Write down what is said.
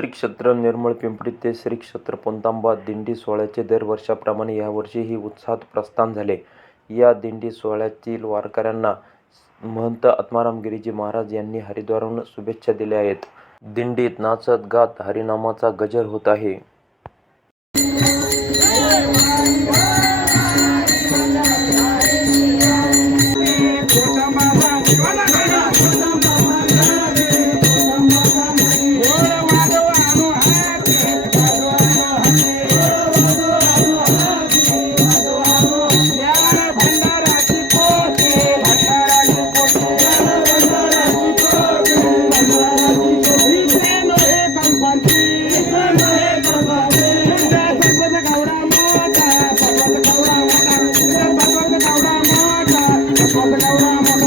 श्री क्षेत्र निर्मळ पिंपरी ते श्री क्षेत्र पुणतांबा दिंडी सोहळ्याचे दरवर्षाप्रमाणे यावर्षीही उत्साहात प्रस्थान झाले. या दिंडी सोहळ्यातील वारकऱ्यांना महंत आत्माराम गिरीजी महाराज यांनी हरिद्वारहून शुभेच्छा दिल्या आहेत. दिंडीत नाचत गात हरिनामाचा गजर होत आहे. Vamos,